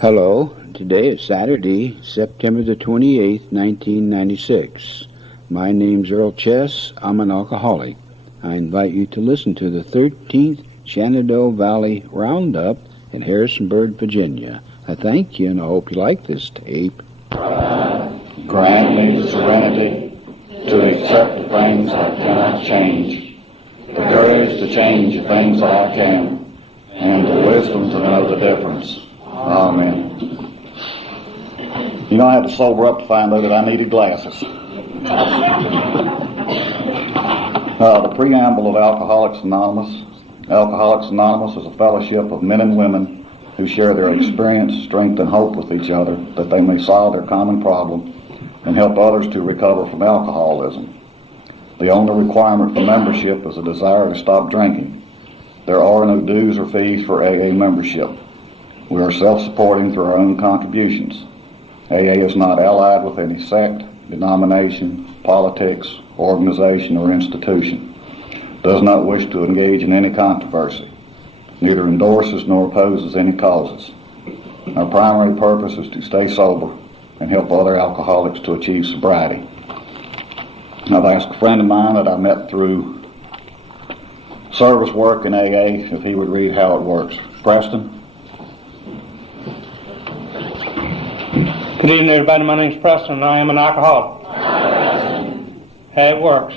Hello, today is Saturday, September the 28th, 1996. My name's Earl Chess. I'm an alcoholic. I invite you to listen to the 13th Shenandoah Valley Roundup in Harrisonburg, Virginia. I thank you and I hope you like this tape. Grant me the serenity to accept the things I cannot change, the courage to change the things I can, and the wisdom to know the difference. Amen. You know, I had to sober up to find out that I needed glasses. The preamble of Alcoholics Anonymous. Alcoholics Anonymous is a fellowship of men and women who share their experience, strength, and hope with each other that they may solve their common problem and help others to recover from alcoholism. The only requirement for membership is a desire to stop drinking. There are no dues or fees for AA membership. We are self-supporting through our own contributions. AA is not allied with any sect, denomination, politics, organization, or institution. Does not wish to engage in any controversy. Neither endorses nor opposes any causes. Our primary purpose is to stay sober and help other alcoholics to achieve sobriety. I've asked a friend of mine that I met through service work in AA if he would read how it works. Preston? Good evening, everybody. My name is Preston, and I am an alcoholic. How it works.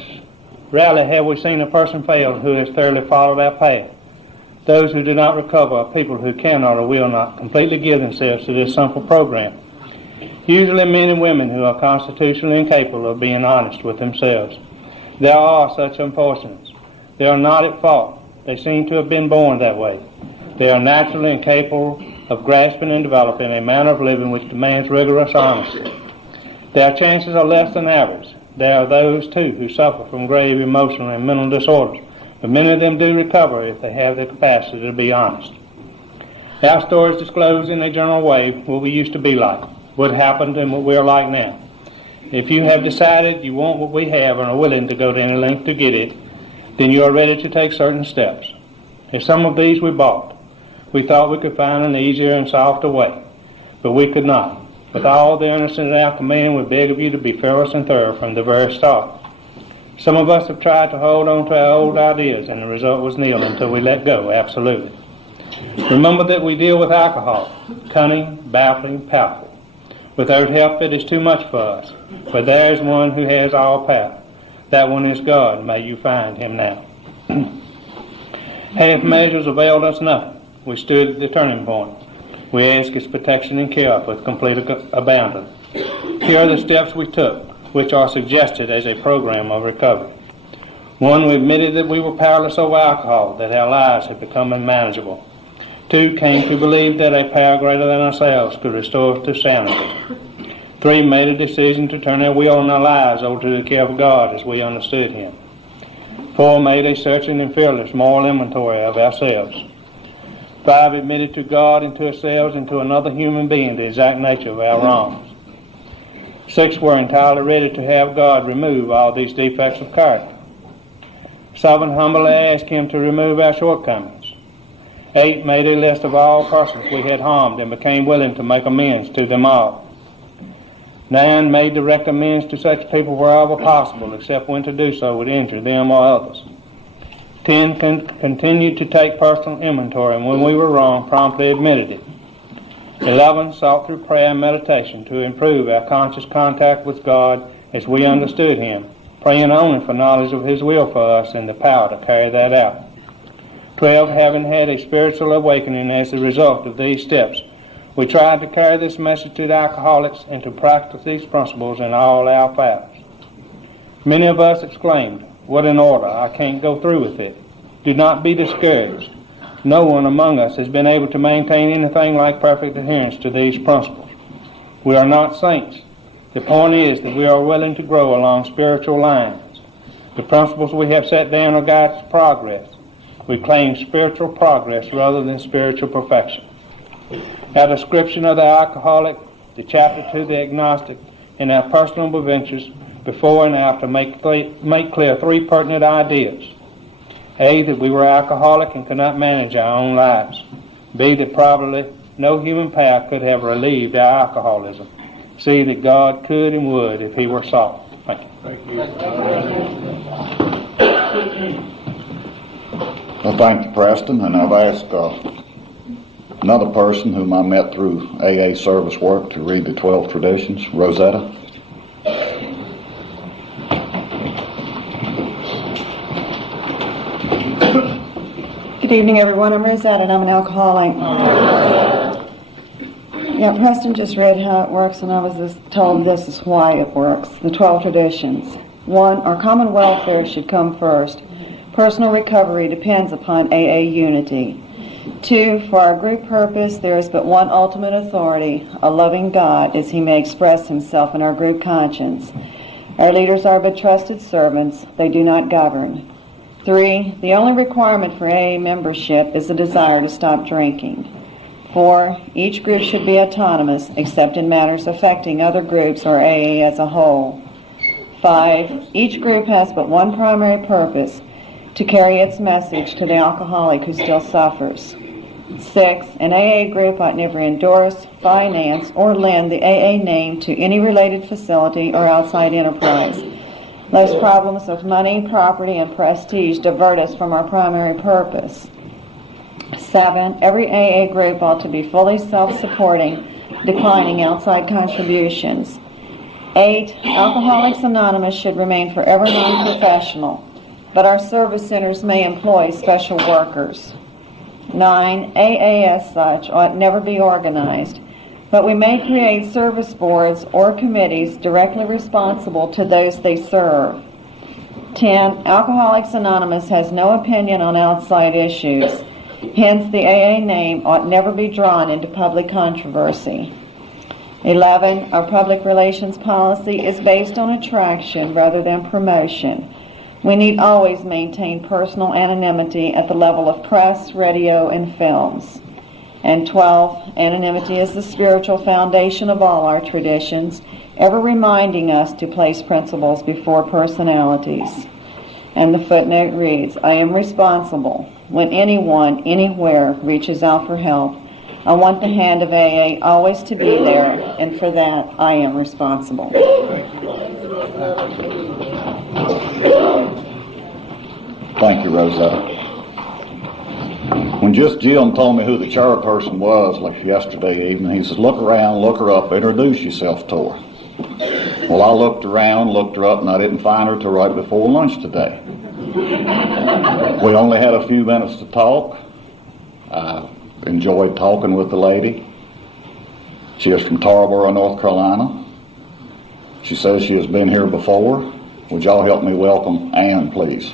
Rarely have we seen a person fail who has thoroughly followed our path. Those who do not recover are people who cannot or will not completely give themselves to this simple program. Usually men and women who are constitutionally incapable of being honest with themselves. There are such unfortunates. They are not at fault. They seem to have been born that way. They are naturally incapable of grasping and developing a manner of living which demands rigorous honesty. Their chances are less than average. There are those, too, who suffer from grave emotional and mental disorders, but many of them do recover if they have the capacity to be honest. Our stories disclose in a general way what we used to be like, what happened, and what we are like now. If you have decided you want what we have and are willing to go to any length to get it, then you are ready to take certain steps. And some of these we bought. We thought we could find an easier and softer way, but we could not. With all the earnestness at our command, we beg of you to be fearless and thorough from the very start. Some of us have tried to hold on to our old ideas, and the result was nil until we let go, absolutely. Remember that we deal with alcohol, cunning, baffling, powerful. Without help, it is too much for us, but there is one who has all power. That one is God. May you find him now. Half measures availed us nothing. We stood at the turning point. We asked his protection and care with complete abandon. Here are the steps we took, which are suggested as a program of recovery. 1, we admitted that we were powerless over alcohol, that our lives had become unmanageable. 2, came to believe that a power greater than ourselves could restore us to sanity. 3, made a decision to turn our will and our lives over to the care of God as we understood him. 4, made a searching and fearless moral inventory of ourselves. 5, admitted to God and to ourselves and to another human being the exact nature of our wrongs. 6, were entirely ready to have God remove all these defects of character. 7, humbly asked him to remove our shortcomings. 8, made a list of all persons we had harmed and became willing to make amends to them all. 9, made direct amends to such people wherever possible, except when to do so would injure them or others. 10, continued to take personal inventory, and when we were wrong, promptly admitted it. 11, sought through prayer and meditation to improve our conscious contact with God as we understood him, praying only for knowledge of his will for us and the power to carry that out. 12, having had a spiritual awakening as a result of these steps, we tried to carry this message to the alcoholics and to practice these principles in all our affairs. Many of us exclaimed, "What an order, I can't go through with it." Do not be discouraged. No one among us has been able to maintain anything like perfect adherence to these principles. We are not saints. The point is that we are willing to grow along spiritual lines. The principles we have set down are guides to progress. We claim spiritual progress rather than spiritual perfection. Our description of the alcoholic, the chapter to the agnostic, and our personal adventures before and after make clear 3 pertinent ideas. A, that we were alcoholic and could not manage our own lives. B, that probably no human power could have relieved our alcoholism. See that God could and would if he were sought. Thank you. Thank you. Well, thank you, Preston, and I've asked another person whom I met through AA service work to read the 12 traditions, Rosetta. Good evening, everyone. I'm Rosetta, and I'm an alcoholic. Yeah, Preston just read how it works, and I was just told this is why it works. The 12 traditions. 1, our common welfare should come first. Personal recovery depends upon AA unity. 2, for our group purpose, there is but one ultimate authority, a loving God, as he may express himself in our group conscience. Our leaders are but trusted servants. They do not govern. 3, the only requirement for AA membership is a desire to stop drinking. 4, each group should be autonomous except in matters affecting other groups or AA as a whole. 5, each group has but one primary purpose, to carry its message to the alcoholic who still suffers. 6, an AA group ought never endorse, finance, or lend the AA name to any related facility or outside enterprise. Those problems of money, property, and prestige divert us from our primary purpose. 7, every AA group ought to be fully self-supporting, declining outside contributions. 8, Alcoholics Anonymous should remain forever non-professional, but our service centers may employ special workers. 9, AA as such ought never be organized, but we may create service boards or committees directly responsible to those they serve. 10, Alcoholics Anonymous has no opinion on outside issues. Hence, the AA name ought never be drawn into public controversy. 11, our public relations policy is based on attraction rather than promotion. We need always maintain personal anonymity at the level of press, radio, and films. And 12, anonymity is the spiritual foundation of all our traditions, ever reminding us to place principles before personalities. And the footnote reads, I am responsible when anyone, anywhere, reaches out for help. I want the hand of AA always to be there, and for that, I am responsible. Thank you, Rosetta. When just Jim told me who the chairperson was like yesterday evening, he says, look around, look her up, introduce yourself to her. Well, I looked around, looked her up, and I didn't find her till right before lunch today. We only had a few minutes to talk. I enjoyed talking with the lady. She is from Tarboro, North Carolina. She says she has been here before. Would y'all help me welcome Ann, please?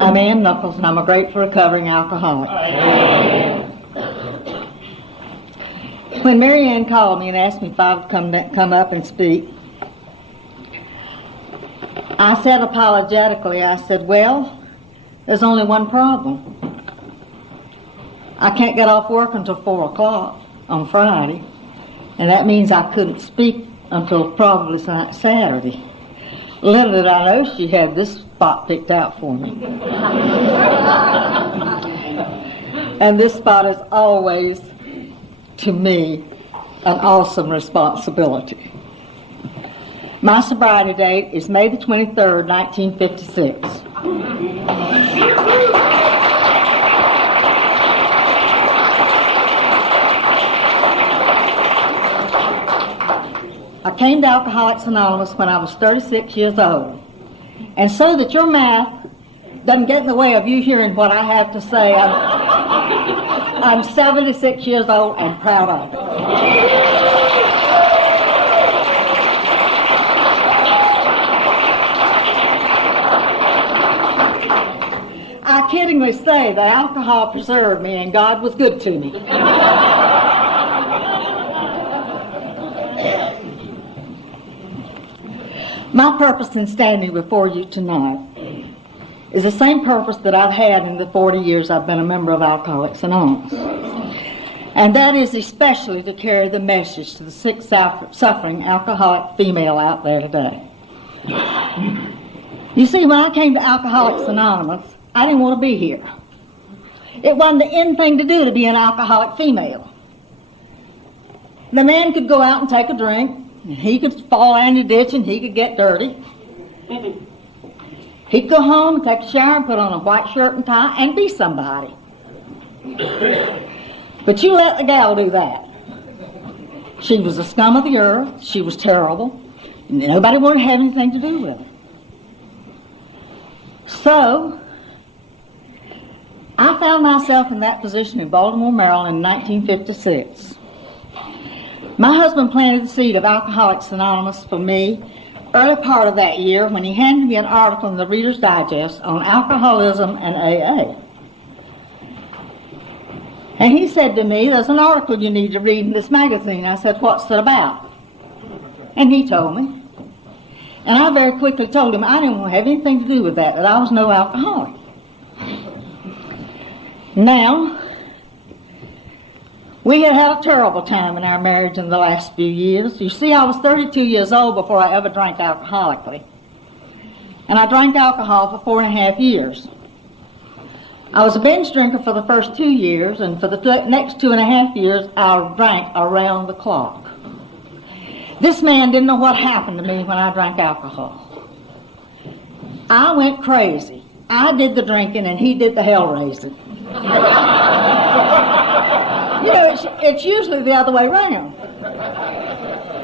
I'm Ann Knuckles, and I'm a grateful recovering alcoholic. When Mary Ann called me and asked me if I would come up and speak, I said apologetically, I said, well, there's only one problem. I can't get off work until 4 o'clock on Friday, and that means I couldn't speak until probably Saturday. Little did I know she had this spot picked out for me. And this spot is always, to me, an awesome responsibility. My sobriety date is May the 23rd, 1956. I came to Alcoholics Anonymous when I was 36 years old. And so that your math doesn't get in the way of you hearing what I have to say, I'm 76 years old and proud of it. I kiddingly say that alcohol preserved me and God was good to me. My purpose in standing before you tonight is the same purpose that I've had in the 40 years I've been a member of Alcoholics Anonymous. And that is especially to carry the message to the sick, suffering alcoholic female out there today. You see, when I came to Alcoholics Anonymous, I didn't want to be here. It wasn't the in thing to do to be an alcoholic female. The man could go out and take a drink, and he could fall down the ditch and he could get dirty. He'd go home and take a shower and put on a white shirt and tie and be somebody. But you let the gal do that. She was the scum of the earth. She was terrible. Nobody wanted to have anything to do with her. So, I found myself in that position in Baltimore, Maryland in 1956. My husband planted the seed of Alcoholics Anonymous for me early part of that year when he handed me an article in the Reader's Digest on alcoholism and AA. And he said to me, there's an article you need to read in this magazine. I said, what's it about? And he told me. And I very quickly told him I didn't want to have anything to do with that I was no alcoholic. Now, we had had a terrible time in our marriage in the last few years. You see, I was 32 years old before I ever drank alcoholically. And I drank alcohol for 4.5 years. I was a binge drinker for the first 2 years, and for the next 2.5 years, I drank around the clock. This man didn't know what happened to me when I drank alcohol. I went crazy. I did the drinking, and he did the hell raising. You know, it's usually the other way around.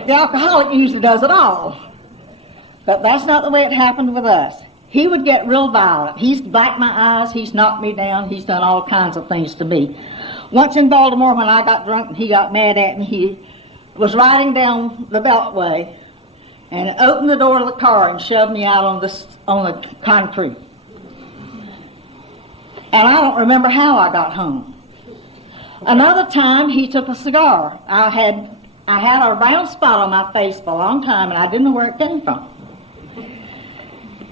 The alcoholic usually does it all. But that's not the way it happened with us. He would get real violent. He's blacked my eyes, he's knocked me down, he's done all kinds of things to me. Once in Baltimore when I got drunk and he got mad at me, he was riding down the Beltway and opened the door of the car and shoved me out on the concrete. And I don't remember how I got home. Another time, he took a cigar. I had a round spot on my face for a long time, and I didn't know where it came from.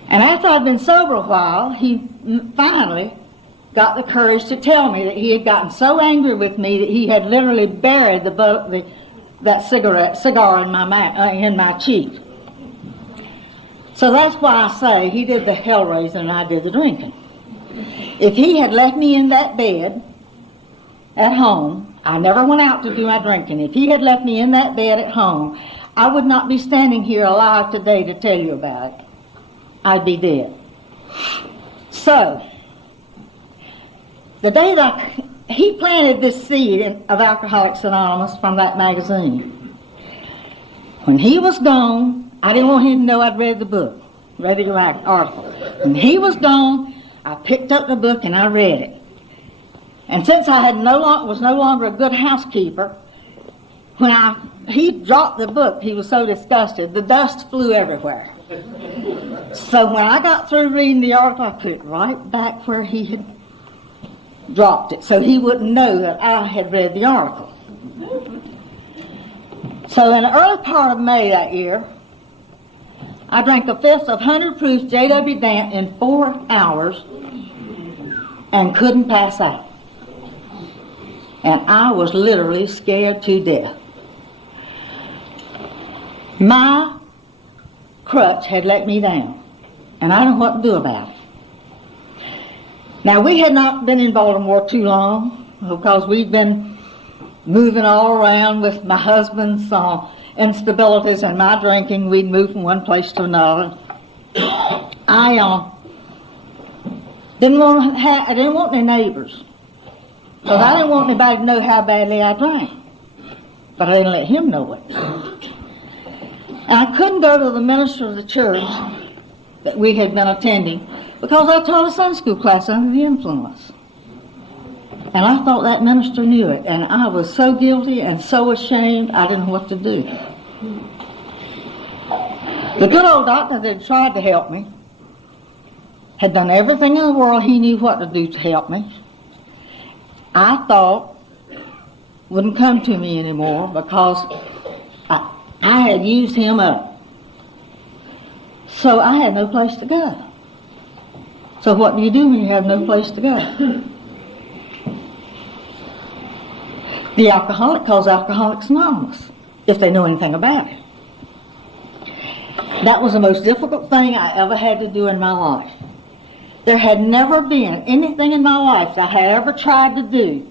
And after I'd been sober a while, he finally got the courage to tell me that he had gotten so angry with me that he had literally buried that cigar in my cheek. So that's why I say he did the hell raising and I did the drinking. If he had left me in that bed at home, I never went out to do my drinking. If he had left me in that bed at home, I would not be standing here alive today to tell you about it. I'd be dead. So, the day that he planted this seed of Alcoholics Anonymous from that magazine, when he was gone, I didn't want him to know I'd read the book, read the article. When he was gone, I picked up the book and I read it. And since I was no longer a good housekeeper, when he dropped the book, he was so disgusted, the dust flew everywhere. So when I got through reading the article, I put it right back where he had dropped it, so he wouldn't know that I had read the article. So in the early part of May that year, I drank a fifth of 100 proof J.W. Dant in 4 hours and couldn't pass out. And I was literally scared to death. My crutch had let me down, and I didn't know what to do about it. Now, we had not been in Baltimore too long because we'd been moving all around with my husband's instabilities and my drinking. We'd move from one place to another. I didn't want any neighbors because I didn't want anybody to know how badly I drank. But I didn't let him know it. And I couldn't go to the minister of the church that we had been attending because I taught a Sunday school class under the influence. And I thought that minister knew it. And I was so guilty and so ashamed, I didn't know what to do. The good old doctor that had tried to help me had done everything in the world he knew what to do to help me. I thought wouldn't come to me anymore because I had used him up. So I had no place to go. So what do you do when you have no place to go? The alcoholic calls Alcoholics Anonymous, if they know anything about it. That was the most difficult thing I ever had to do in my life. There had never been anything in my life that I had ever tried to do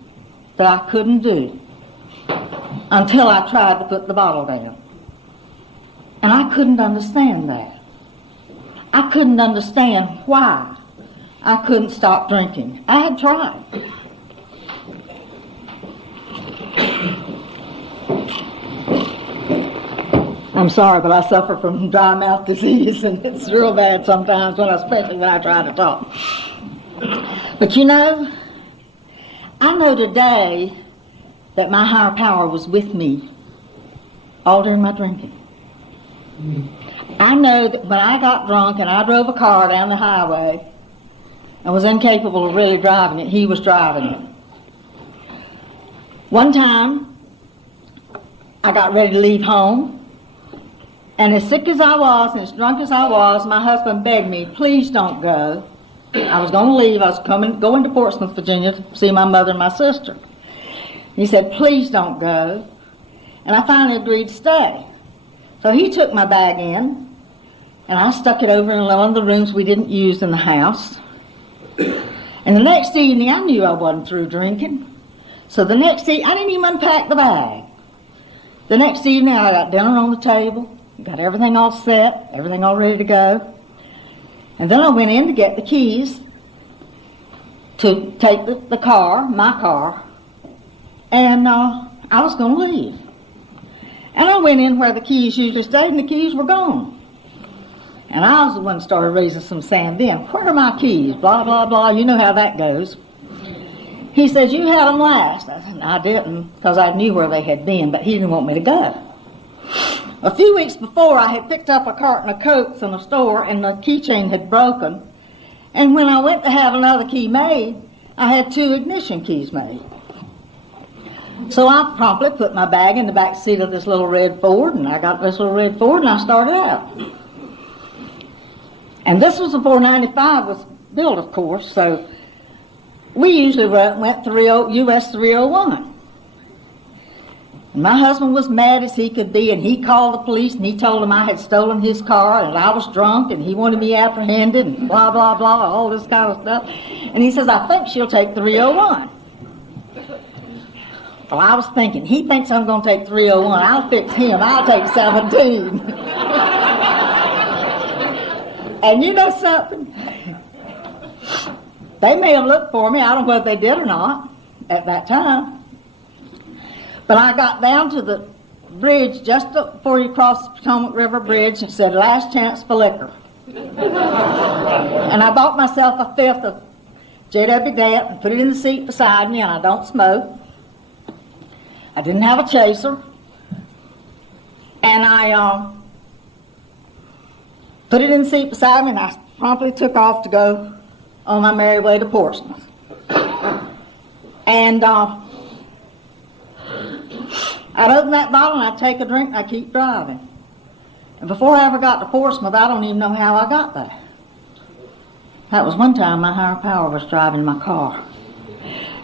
that I couldn't do until I tried to put the bottle down. And I couldn't understand that. I couldn't understand why I couldn't stop drinking. I had tried. I'm sorry, but I suffer from dry mouth disease, and it's real bad sometimes, especially when I try to talk. But you know, I know today that my higher power was with me all during my drinking. I know that when I got drunk and I drove a car down the highway and was incapable of really driving it, he was driving it. One time, I got ready to leave home, and as sick as I was and as drunk as I was, my husband begged me, please don't go. I was going to leave. I was going to Portsmouth, Virginia to see my mother and my sister. He said, please don't go. And I finally agreed to stay. So he took my bag in, and I stuck it over in one of the rooms we didn't use in the house. And the next evening, I knew I wasn't through drinking. So the next evening, I didn't even unpack the bag. The next evening, I got dinner on the table, got everything all set, everything all ready to go. And then I went in to get the keys to take the car, my car, and I was going to leave. And I went in where the keys usually stayed, and the keys were gone. And I was the one who started raising some sand then. Where are my keys? Blah, blah, blah. You know how that goes. He says, you had them last. I said, I didn't, because I knew where they had been, but he didn't want me to go. A few weeks before, I had picked up a carton of Cokes in a store, and the keychain had broken. And when I went to have another key made, I had 2 ignition keys made. So I promptly put my bag in the back seat of this little red Ford, and I got this little red Ford, and I started out. And this was before 95 was built, of course, so we usually went through US 301. And my husband was mad as he could be, and he called the police, and he told them I had stolen his car, and I was drunk, and he wanted me apprehended, and blah, blah, blah, all this kind of stuff. And he says, I think she'll take 301. Well, I was thinking, he thinks I'm going to take 301. I'll fix him. I'll take 17. And you know something? They may have looked for me. I don't know whether they did or not at that time. But I got down to the bridge just before you cross the Potomac River Bridge and said, last chance for liquor. And I bought myself a 5th of J.W. Dent and put it in the seat beside me, and I don't smoke. I didn't have a chaser. And I put it in the seat beside me, and I promptly took off to go on my merry way to Portsmouth. And I'd open that bottle, and I'd take a drink, and I'd keep driving. And before I ever got to Portsmouth, I don't even know how I got there. That was one time my higher power was driving my car.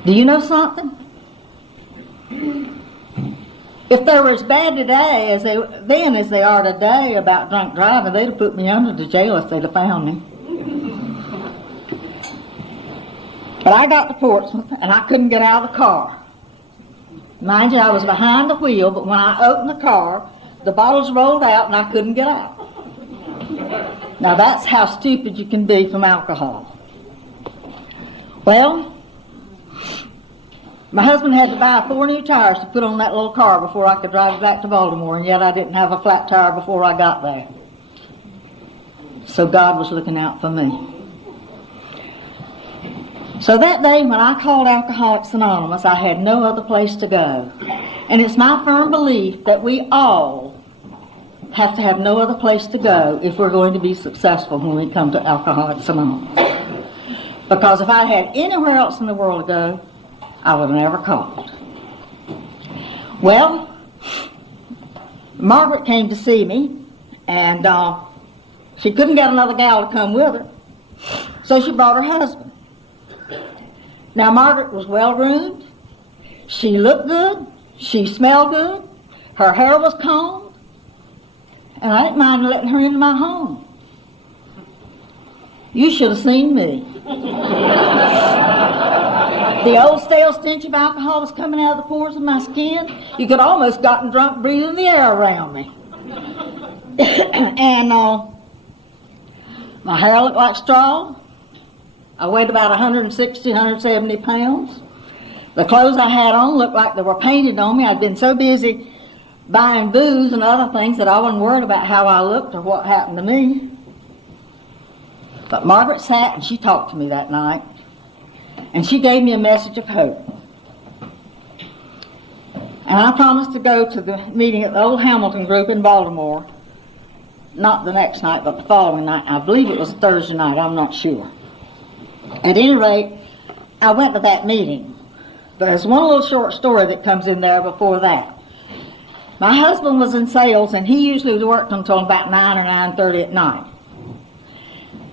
Do you know something? If they were as bad today as they are today about drunk driving, they'd have put me under the jail if they'd have found me. But I got to Portsmouth, and I couldn't get out of the car. Mind you, I was behind the wheel, but when I opened the car, the bottles rolled out, and I couldn't get out. Now that's how stupid you can be from alcohol. Well, my husband had to buy 4 new tires to put on that little car before I could drive it back to Baltimore, and yet I didn't have a flat tire before I got there. So God was looking out for me. So that day when I called Alcoholics Anonymous, I had no other place to go. And it's my firm belief that we all have to have no other place to go if we're going to be successful when we come to Alcoholics Anonymous. Because if I had anywhere else in the world to go, I would have never called. Well, Margaret came to see me, and she couldn't get another gal to come with her. So she brought her husband. Now Margaret was well-groomed. She looked good. She smelled good. Her hair was combed. And I didn't mind letting her into my home. You should have seen me. The old stale stench of alcohol was coming out of the pores of my skin. You could almost gotten drunk breathing the air around me. And my hair looked like straw. I weighed about 160, 170 pounds. The clothes I had on looked like they were painted on me. I'd been so busy buying booze and other things that I wasn't worried about how I looked or what happened to me. But Margaret sat and she talked to me that night. And she gave me a message of hope. And I promised to go to the meeting at the old Hamilton group in Baltimore. Not the next night, but the following night. I believe it was Thursday night. I'm not sure. At any rate, I went to that meeting. But there's one little short story that comes in there before that. My husband was in sales, and he usually worked until about 9 or 9:30 at night.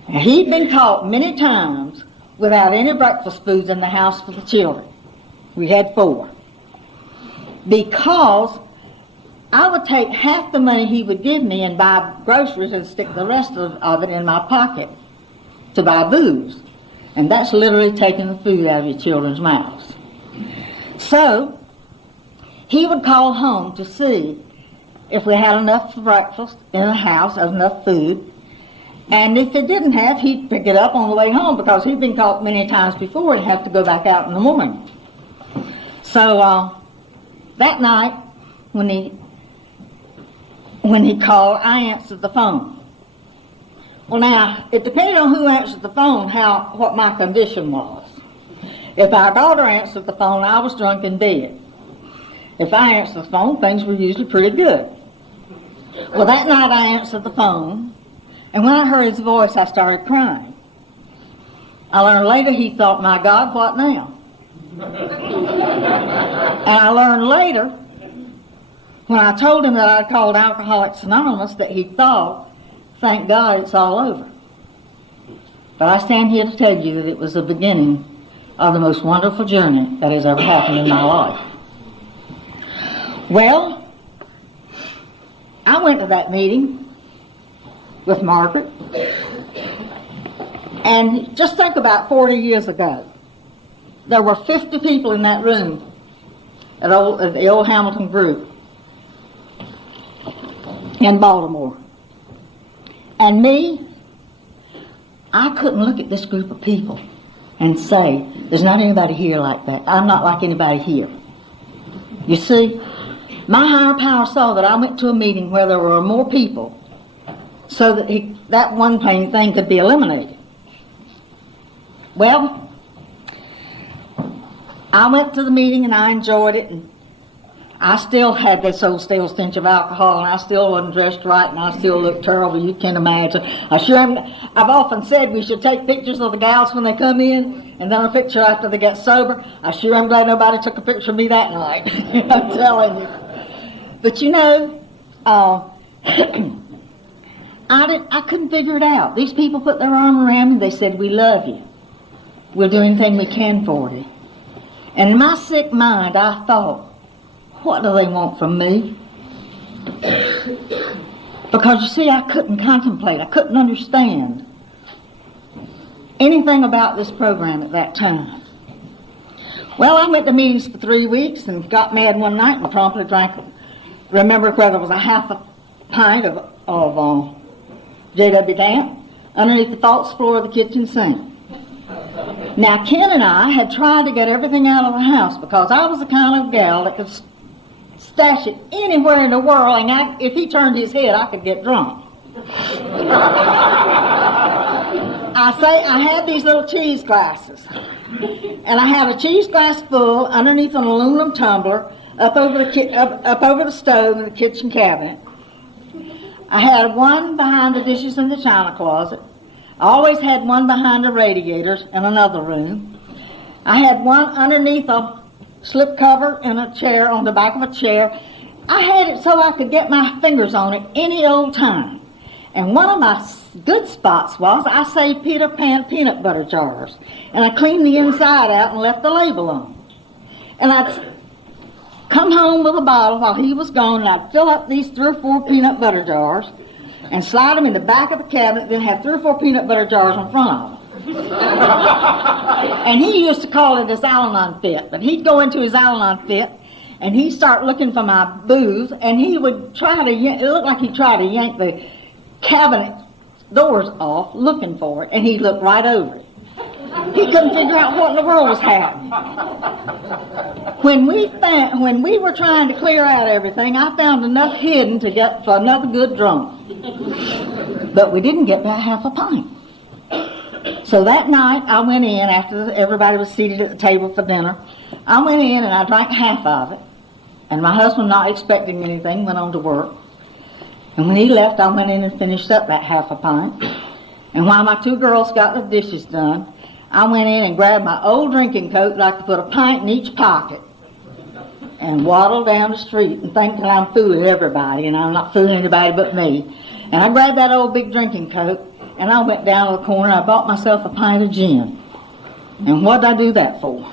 And he'd been caught many times without any breakfast foods in the house for the children. We had 4. Because I would take half the money he would give me and buy groceries and stick the rest of it in my pocket to buy booze. And that's literally taking the food out of your children's mouths. So, he would call home to see if we had enough for breakfast in the house, enough food. And if it didn't have, he'd pick it up on the way home because he'd been caught many times before and have to go back out in the morning. So, that night, when he called, I answered the phone. Well, now, it depended on who answered the phone, what my condition was. If our daughter answered the phone, I was drunk in bed. If I answered the phone, things were usually pretty good. Well, that night I answered the phone, and when I heard his voice, I started crying. I learned later he thought, my God, what now? And I learned later, when I told him that I'd called Alcoholics Anonymous, that he thought, thank God it's all over. But I stand here to tell you that it was the beginning of the most wonderful journey that has ever happened in my life. Well, I went to that meeting with Margaret, and just think about 40 years ago. There were 50 people in that room at the old Hamilton group in Baltimore. And me, I couldn't look at this group of people and say, there's not anybody here like that. I'm not like anybody here. You see, my higher power saw that I went to a meeting where there were more people so that that one thing could be eliminated. Well, I went to the meeting and I enjoyed it, and I still had this old stale stench of alcohol, and I still wasn't dressed right, and I still looked terrible, you can imagine. I've often said we should take pictures of the gals when they come in, and then a picture after they get sober. I sure am glad nobody took a picture of me that night. I'm telling you. But you know, I couldn't figure it out. These people put their arm around me, they said, we love you. We'll do anything we can for you. And in my sick mind, I thought, what do they want from me? Because you see, I couldn't contemplate, I couldn't understand anything about this program at that time. Well, I went to meetings for 3 weeks and got mad one night and promptly drank, remember whether it was a half a pint of J.W. Damp underneath the false floor of the kitchen sink. Now, Ken and I had tried to get everything out of the house because I was the kind of gal that could stash it anywhere in the world, and if he turned his head, I could get drunk. I had these little cheese glasses, and I had a cheese glass full underneath an aluminum tumbler up over the stove in the kitchen cabinet. I had one behind the dishes in the china closet. I always had one behind the radiators in another room. I had one underneath a slip cover in a chair, on the back of a chair. I had it so I could get my fingers on it any old time. And one of my good spots was I saved Peter Pan peanut butter jars. And I cleaned the inside out and left the label on. And I'd come home with a bottle while he was gone, and I'd fill up these 3 or 4 peanut butter jars and slide them in the back of the cabinet, then have 3 or 4 peanut butter jars in front of them. And he used to call it his Al-Anon fit, but he'd go into his Al-Anon fit, and he'd start looking for my booze, and he would try to, it looked like he'd try to yank the cabinet doors off looking for it, and he'd look right over it. He couldn't figure out what in the world was happening. When we were trying to clear out everything, I found enough hidden to get for another good drunk. But we didn't get about half a pint. So that night, I went in after everybody was seated at the table for dinner. I went in and I drank half of it. And my husband, not expecting anything, went on to work. And when he left, I went in and finished up that half a pint. And while my 2 girls got the dishes done, I went in and grabbed my old drinking coat that I could put a pint in each pocket and waddled down the street and think that I'm fooling everybody, and I'm not fooling anybody but me. And I grabbed that old big drinking coat, and I went down to the corner and I bought myself a pint of gin. And what did I do that for?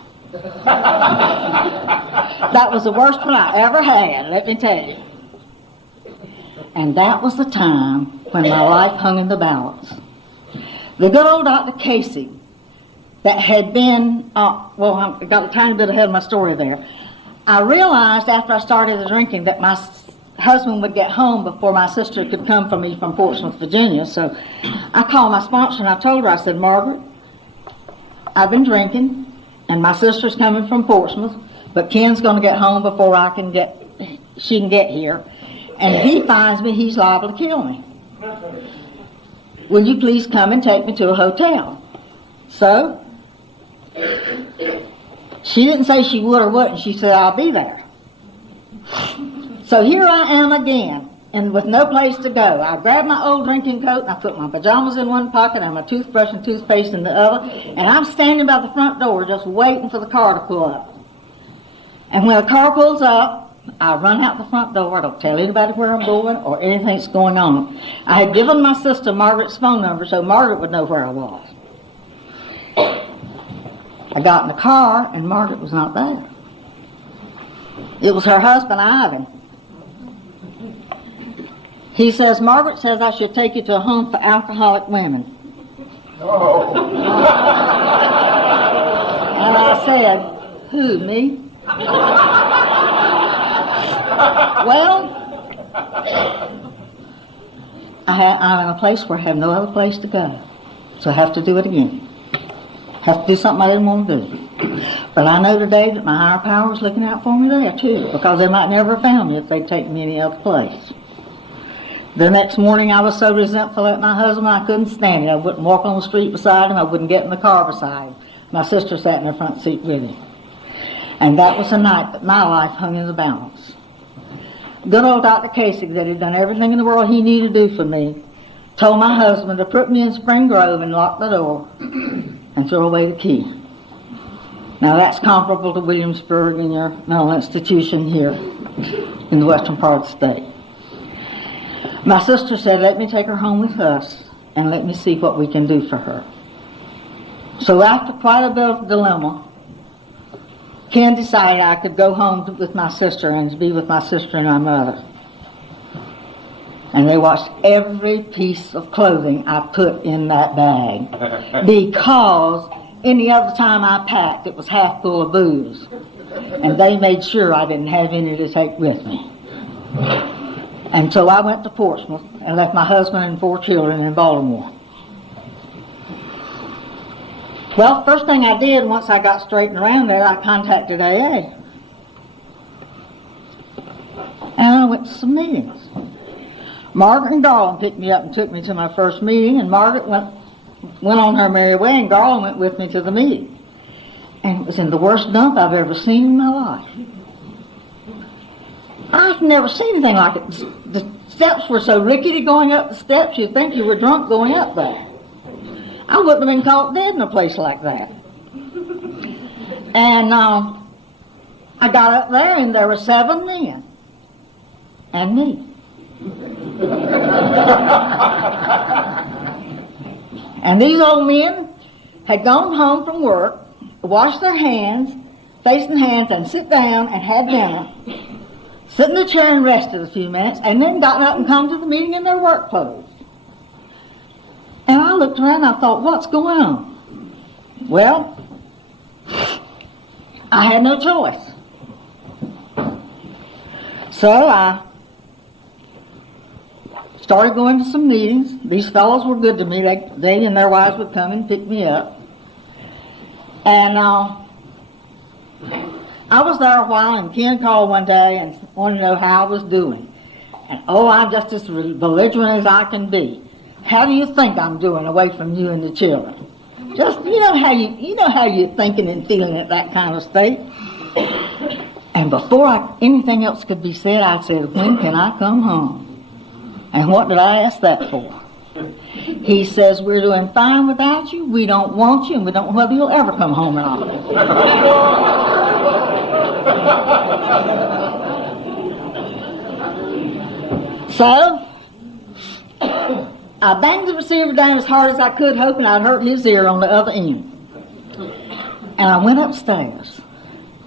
That was the worst one I ever had, let me tell you. And that was the time when my life hung in the balance. The good old Dr. Casey, that had been, I got a tiny bit ahead of my story there. I realized after I started the drinking that my husband would get home before my sister could come for me from Portsmouth, Virginia. So I called my sponsor and I told her, I said, Margaret, I've been drinking and my sister's coming from Portsmouth, but Ken's going to get home before she can get here. And if he finds me, he's liable to kill me. Will you please come and take me to a hotel? So she didn't say she would or wouldn't. She said, I'll be there. So here I am again, and with no place to go. I grabbed my old drinking coat, and I put my pajamas in one pocket and my toothbrush and toothpaste in the other, and I'm standing by the front door just waiting for the car to pull up. And when the car pulls up, I run out the front door. I don't tell anybody where I'm going or anything that's going on. I had given my sister Margaret's phone number so Margaret would know where I was. I got in the car, and Margaret was not there. It was her husband, Ivan. He says, Margaret says I should take you to a home for alcoholic women. Oh. And I said, who, me? Well, I'm in a place where I have no other place to go. So I have to do it again. Have to do something I didn't want to do. But I know today that my higher power is looking out for me there too, because they might never have found me if they'd taken me any other place. The next morning I was so resentful at my husband I couldn't stand it. I wouldn't walk on the street beside him. I wouldn't get in the car beside him. My sister sat in the front seat with him. And that was the night that my life hung in the balance. Good old Dr. Casey, that had done everything in the world he knew to do for me, told my husband to put me in Spring Grove and lock the door and throw away the key. Now that's comparable to Williamsburg and your mental institution here in the western part of the state. My sister said, let me take her home with us and let me see what we can do for her. So after quite a bit of dilemma, Ken decided I could go home with my sister and be with my sister and my mother. And they watched every piece of clothing I put in that bag because any other time I packed, it was half full of booze. And they made sure I didn't have any to take with me. And so I went to Portsmouth and left my husband and 4 children in Baltimore. Well, first thing I did once I got straightened around there, I contacted AA. And I went to some meetings. Margaret and Garland picked me up and took me to my first meeting, and Margaret went on her merry way, and Garland went with me to the meeting. And it was in the worst dump I've ever seen in my life. I've never seen anything like it. The steps were so rickety going up the steps, you'd think you were drunk going up there. I wouldn't have been caught dead in a place like that. And I got up there, and there were 7 men. And me. And these old men had gone home from work, washed their hands, facing hands, and sit down and had dinner, sit in the chair and rested a few minutes, and then got up and come to the meeting in their work clothes. And I looked around and I thought, what's going on? Well, I had no choice. So I started going to some meetings. These fellows were good to me. They and their wives would come and pick me up. And I was there a while, and Ken called one day and wanted to know how I was doing. And I'm just as belligerent as I can be. How do you think I'm doing away from you and the children? Just, you know how you're thinking and feeling at that kind of state. And before anything else could be said, I said, when can I come home? And what did I ask that for? He says, we're doing fine without you, we don't want you, and we don't know whether you'll ever come home or not. So, I banged the receiver down as hard as I could, hoping I'd hurt his ear on the other end. And I went upstairs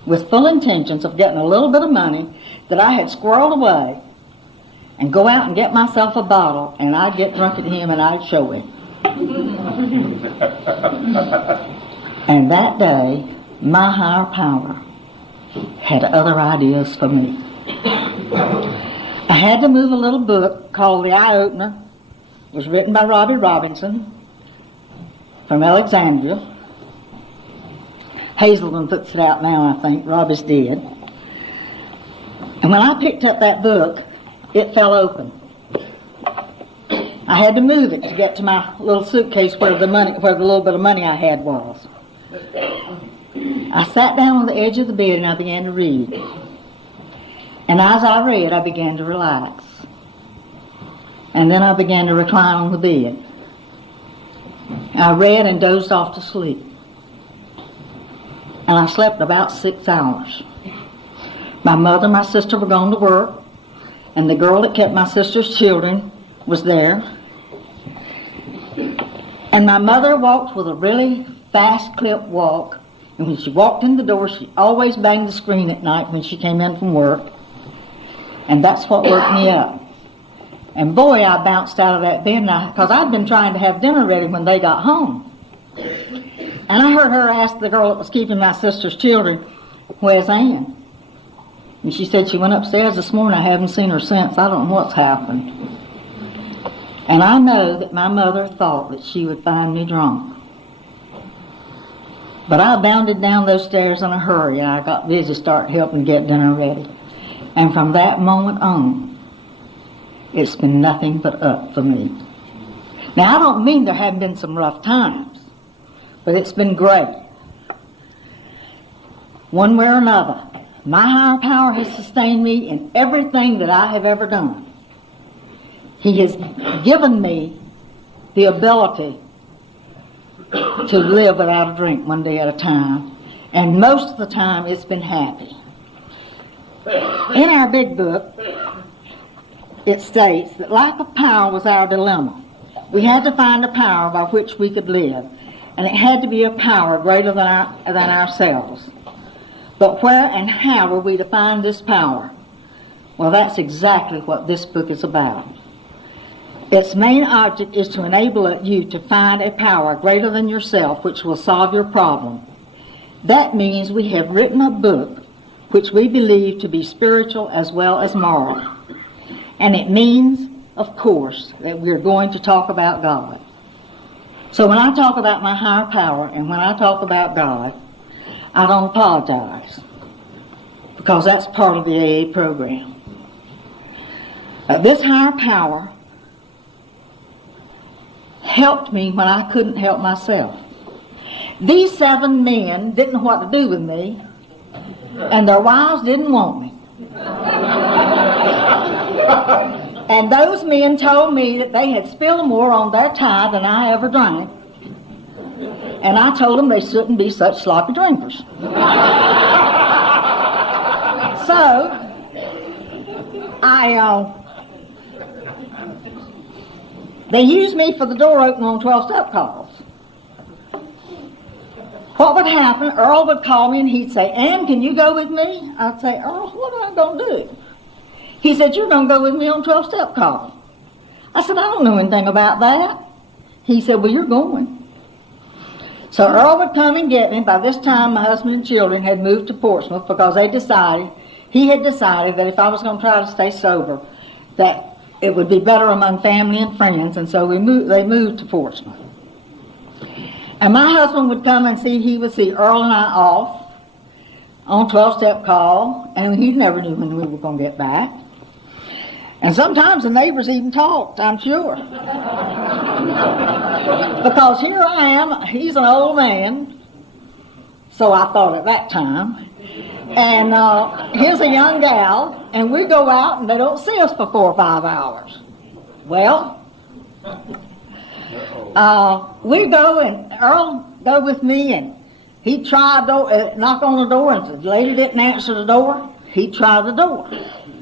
with full intentions of getting a little bit of money that I had squirreled away and go out and get myself a bottle, and I'd get drunk at him and I'd show him. And that day, my higher power had other ideas for me. I had to move a little book called The Eye Opener. It was written by Robbie Robinson from Alexandria. Hazelden puts it out now, I think. Robbie's dead. And when I picked up that book, it fell open. I had to move it to get to my little suitcase where the little bit of money I had was. I sat down on the edge of the bed and I began to read. And as I read, I began to relax. And then I began to recline on the bed. I read and dozed off to sleep. And I slept about 6 hours. My mother and my sister were gone to work, and the girl that kept my sister's children was there. And my mother walked with a really fast clip walk, and when she walked in the door, she always banged the screen at night when she came in from work. And that's what woke me up. And boy, I bounced out of that bed, because I'd been trying to have dinner ready when they got home. And I heard her ask the girl that was keeping my sister's children, where's Ann? And she said she went upstairs this morning. I haven't seen her since. I don't know what's happened. And I know that my mother thought that she would find me drunk. But I bounded down those stairs in a hurry, and I got busy starting helping get dinner ready. And from that moment on, it's been nothing but up for me. Now, I don't mean there haven't been some rough times, but it's been great. One way or another, my higher power has sustained me in everything that I have ever done. He has given me the ability to live without a drink one day at a time, and most of the time it's been happy. In our big book, it states that lack of power was our dilemma. We had to find a power by which we could live, and it had to be a power greater than ourselves. But where and how were we to find this power? Well, that's exactly what this book is about. Its main object is to enable you to find a power greater than yourself which will solve your problem. That means we have written a book which we believe to be spiritual as well as moral. And it means, of course, that we're going to talk about God. So when I talk about my higher power and when I talk about God, I don't apologize, because that's part of the AA program. This higher power helped me when I couldn't help myself. These 7 men didn't know what to do with me, and their wives didn't want me. And those men told me that they had spilled more on their tie than I ever drank. And I told them they shouldn't be such sloppy drinkers. So, they used me for the door opener on 12-step calls. what would happen, Earl would call me and he'd say, Ann, can you go with me? I'd say, Earl, what am I going to do? He said, you're going to go with me on 12-step call. I said, I don't know anything about that. He said, well, you're going. So Earl would come and get me. By this time, my husband and children had moved to Portsmouth because he had decided that if I was going to try to stay sober, that it would be better among family and friends, and so they moved to Portsmouth. And my husband would come and he would see Earl and I off on 12-step call, and he never knew when we were going to get back. And sometimes the neighbors even talked, I'm sure. Because here I am, he's an old man, so I thought at that time, and here's a young gal, and we go out and they don't see us for 4 or 5 hours. Well, we go and Earl go with me, and he tried to knock on the door, and the lady didn't answer the door. He tried the door.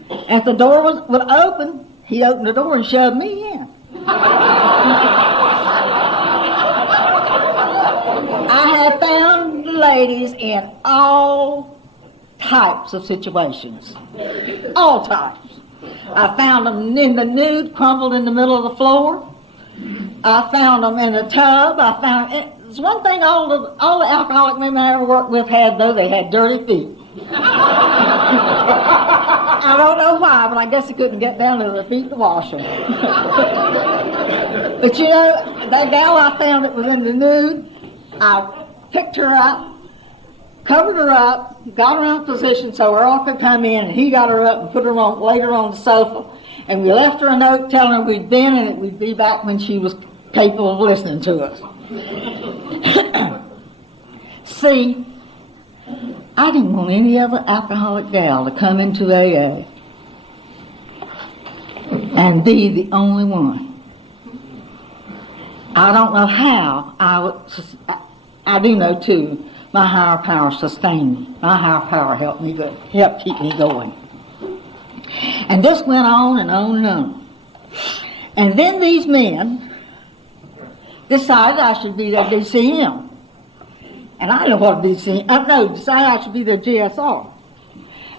And if the door would open, he opened the door and shoved me in. I have found ladies in all types of situations. All types. I found them in the nude, crumpled in the middle of the floor. I found them in a tub. It's one thing all the alcoholic women I ever worked with had, though, they had dirty feet. I don't know why, but I guess they couldn't get down to their feet to wash them. But you know, that gal I found that was in the nude, I picked her up, covered her up, got her in a position so Earl could come in, and he got her up and put her on, laid her on the sofa, and we left her a note telling her we'd been and that we'd be back when she was capable of listening to us. See, I didn't want any other alcoholic gal to come into AA and be the only one. I don't know how I do know too, my higher power sustained me. My higher power helped keep me going. And this went on and on and on. And then these men decided I should be their DCM. And I didn't know what a DCM, decided I should be their GSR.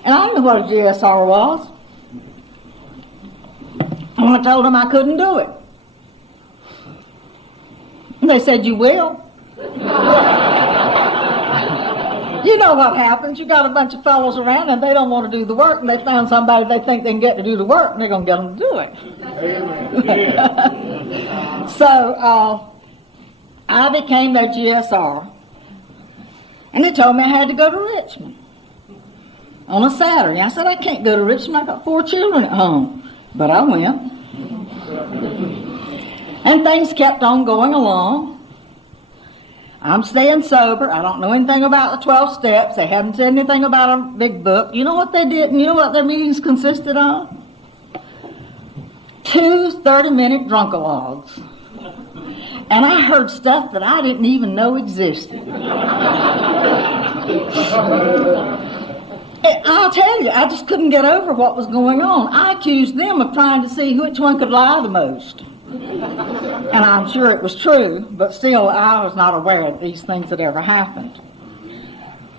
And I didn't know what a GSR was. And I told them I couldn't do it. And they said, you will. You know what happens. You got a bunch of fellows around and they don't want to do the work, and they found somebody they think they can get to do the work, and they're going to get them to do it. So I became their GSR, and they told me I had to go to Richmond on a Saturday. I said, I can't go to Richmond. I got 4 children at home. But I went. And things kept on going along. I'm staying sober. I don't know anything about the 12 steps. They haven't said anything about a big book. You know what they did, and you know what their meetings consisted of? 2 30-minute drunkalogs. And I heard stuff that I didn't even know existed. I'll tell you, I just couldn't get over what was going on. I accused them of trying to see which one could lie the most. And I'm sure it was true, but still I was not aware of these things that ever happened.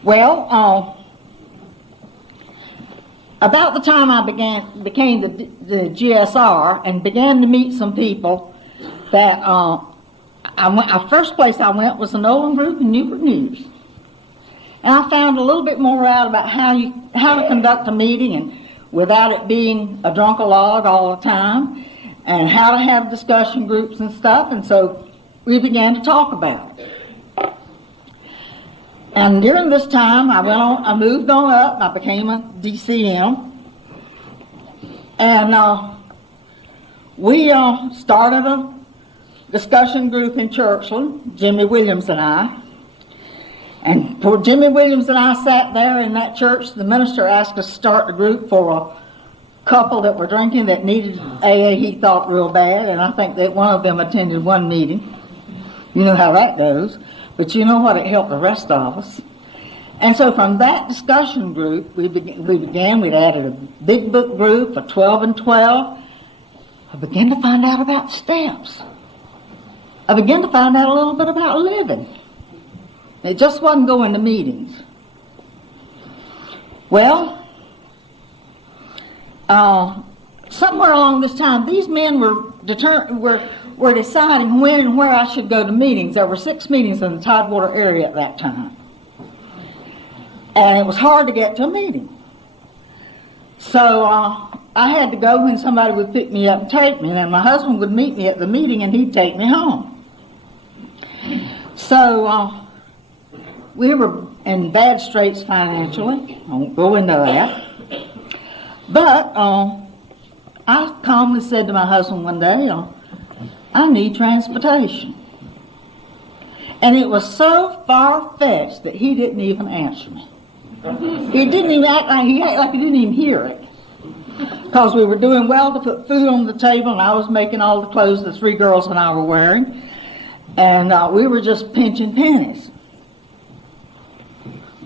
Well, about the time I became the GSR and began to meet some people that first place I went was the Nolan Group in Newport News. And I found a little bit more out about how to conduct a meeting and without it being a drunkalog all the time, and how to have discussion groups and stuff, and so we began to talk about it. And during this time, I moved on up, and I became a DCM, and we started a discussion group in Churchland, Jimmy Williams and I. And poor Jimmy Williams and I sat there in that church. The minister asked us to start the group for a couple that were drinking that needed AA, he thought, real bad. And I think that one of them attended one meeting. You know how that goes. But you know what? It helped the rest of us. And so from that discussion group, we'd added a big book group, a 12 and 12. I began to find out about steps. I began to find out a little bit about living. It just wasn't going to meetings. Well, somewhere along this time, these men were deciding when and where I should go to meetings. There were 6 meetings in the Tidewater area at that time. And it was hard to get to a meeting. So I had to go when somebody would pick me up and take me. And my husband would meet me at the meeting and he'd take me home. So we were in bad straits financially. I won't go into that. But I calmly said to my husband one day, I need transportation. And it was so far-fetched that he didn't even answer me. He didn't even act like he didn't even hear it. Because we were doing well to put food on the table, and I was making all the clothes the 3 girls and I were wearing. And we were just pinching pennies.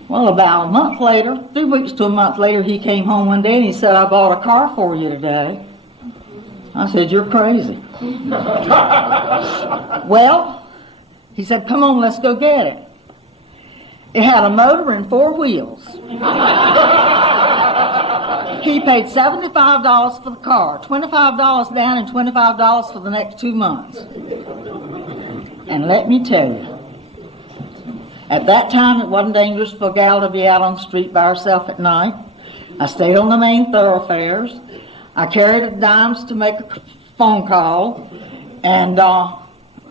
Well, about a month later, 3 weeks to a month later, he came home one day and he said, I bought a car for you today. I said, you're crazy. Well, he said, come on, let's go get it. It had a motor and 4 wheels. He paid $75 for the car, $25 down and $25 for the next 2 months. And let me tell you, at that time it wasn't dangerous for a gal to be out on the street by herself at night. I stayed on the main thoroughfares. I carried dimes to make a phone call, and I